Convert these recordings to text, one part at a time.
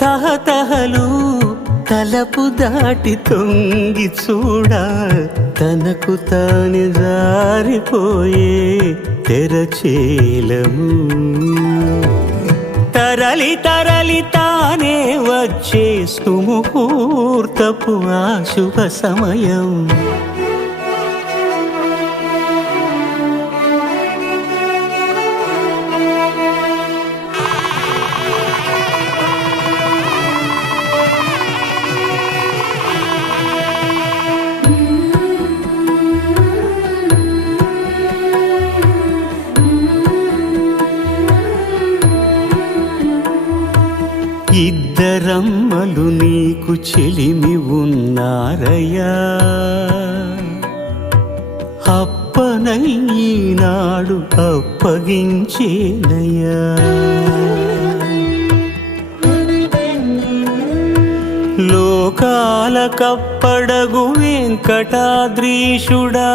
తహతహలు తలపు దాటి తొంగి చూడ తనకు తాను జారిపోయే తెరచేలము తరలి తరలి తానే వచ్చే సుముహూర్తపు ఆ శుభ సమయం. ఇద్దరమ్మలు నీకు చెలిమి ఉన్నారయ్యా. అప్పనయ్యినాడు అప్పగించేనయ్యా. లోకాల కప్పడగు వెంకటాద్రీషుడా.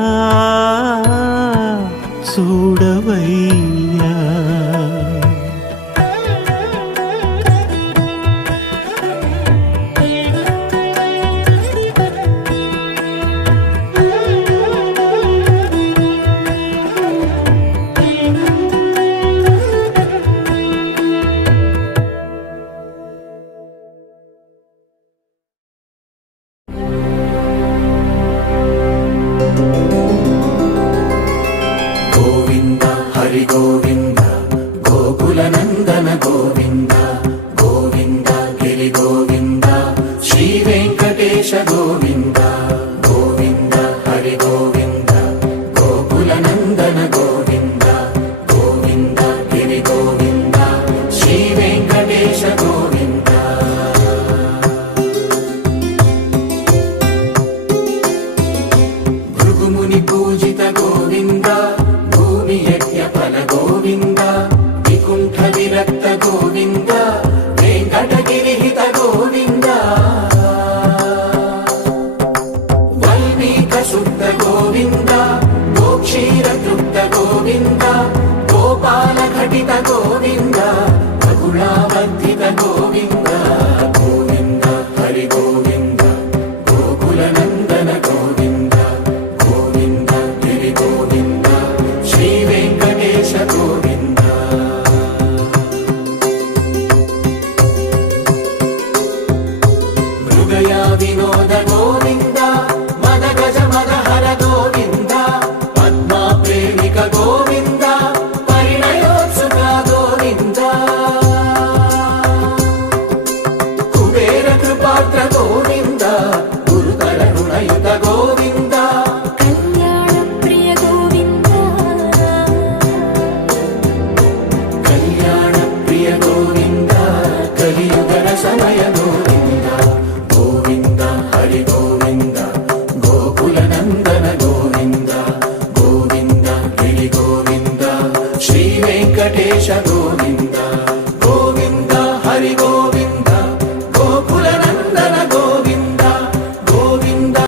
చూడవయ్యా ഗോവിന്ദ. Bible.